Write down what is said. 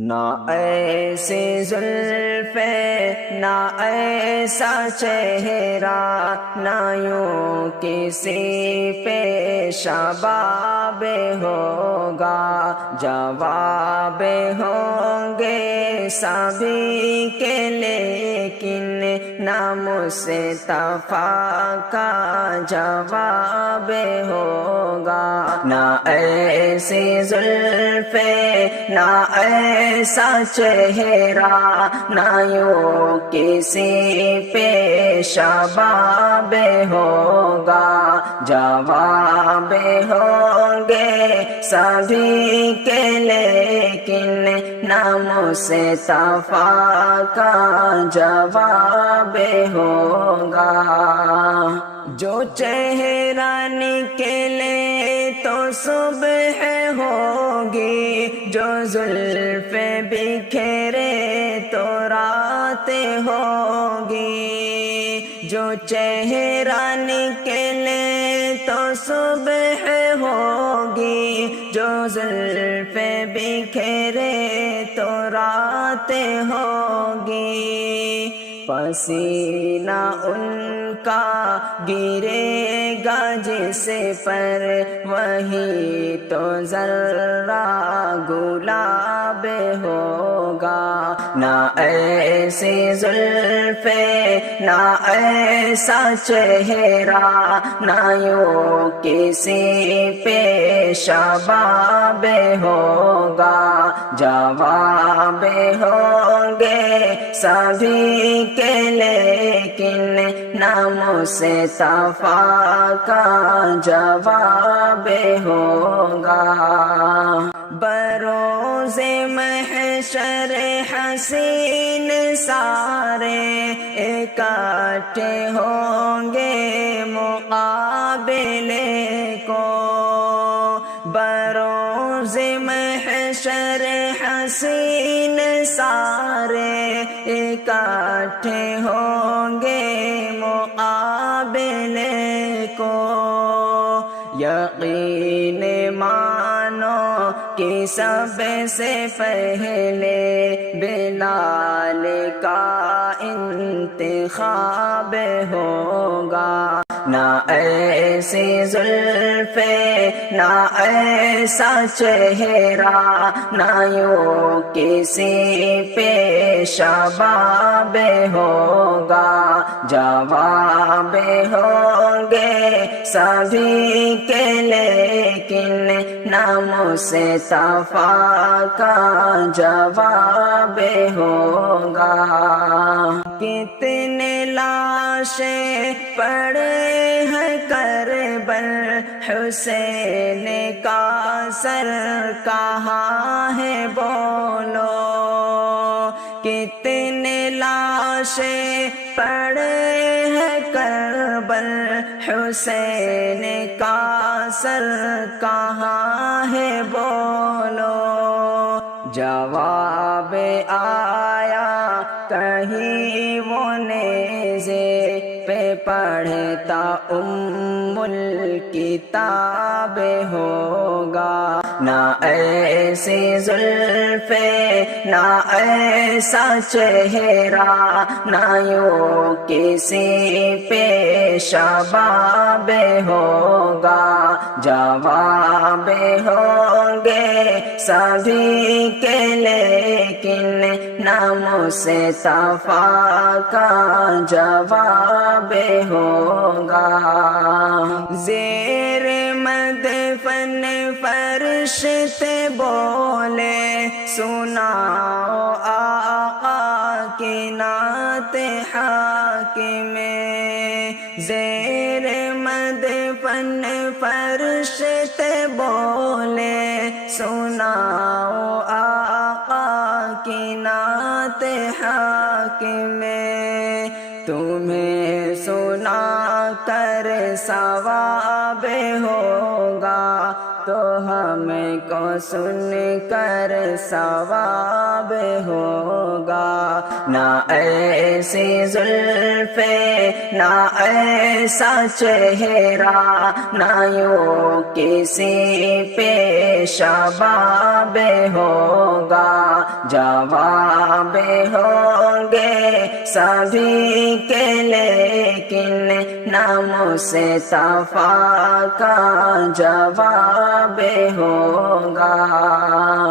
نہ ایسی زلفیں نہ ایسا چہرہ، نہ یوں کسی پہ شباب ہوگا، جواب ہوں گے سبھی کے لیکن نہ مصطفیٰ کا جواب ہوگا۔ نہ ایسی زلفیں نہ ایسا چہرہ، نہ یوں کسی پہ شباب ہوگا، جواب ہوں گے سبھی کے لیکن نہ مصطفیٰ کا جواب ہوگا۔ جو چہرہ نکلے تو صبح ہوگی، جو زلفیں بکھرے تو رات ہوگی۔ جو چہرہ نکلے تو صبح ہوگی، جو زلفیں بکھرے تو رات ہوگی۔ پسینہ ان کا گرے گا جس پر، وہی تو ذرہ گلاب ہوگا۔ نہ ایسی زلفیں نہ ایسا چہرہ، نہ یوں کسی پہ شباب ہوگا، جواب ہوں گے سبھی کے لیکن نہ مصطفیٰ کا جواب ہوگا۔ بروز محشر حسین سارے اکٹھے ہوں گے مقابلے کو۔ بروز محشر حسین سارے اکٹھے ہوں گے مقابلے کو۔ یقین مانو کہ سب سے پہلے بلال کا انتخاب ہوگا۔ نہ ایسی زلفیں نہ ایسا چہرہ، نہ یوں کسی پہ شباب ہوگا، جواب ہوں گے سبھی کے لیکن نہ مصطفیٰ کا جواب ہوگا۔ کتنے لاشیں پڑے ہیں کربل، حسین کا سر کہاں ہے بولو۔ کتنے لاشیں پڑے ہیں کربل، حسین کا سر کہاں ہے بولو۔ جواب آیا کہیں وہ نیزے پہ پڑھتا الکتاب ہوگا۔ نہ ایسی زلفیں نہ ایسا چہرہ، نہ یوں کسی پہ شباب ہوگا، جواب ہوں گے سبھی کے لیکن نہ مصطفیٰ کا جواب ہوگا۔ زیر مدفن فرشت بولے، سناؤ آقا کی نعت حاکم۔ زیر مدفن فرشت بولے، سناؤ آقا کی نعت حاکم۔ تمہیں سنا کر ثواب ہوگا، تو ہم کو سن کر ثواب ہوگا۔ نہ ایسی زلفیں نہ ایسا چہرہ، نہ یوں کسی پہ شباب ہوگا، جواب ہوں گے سبھی کے، لیکن نام مصطفیٰ کا جواب ہوگا۔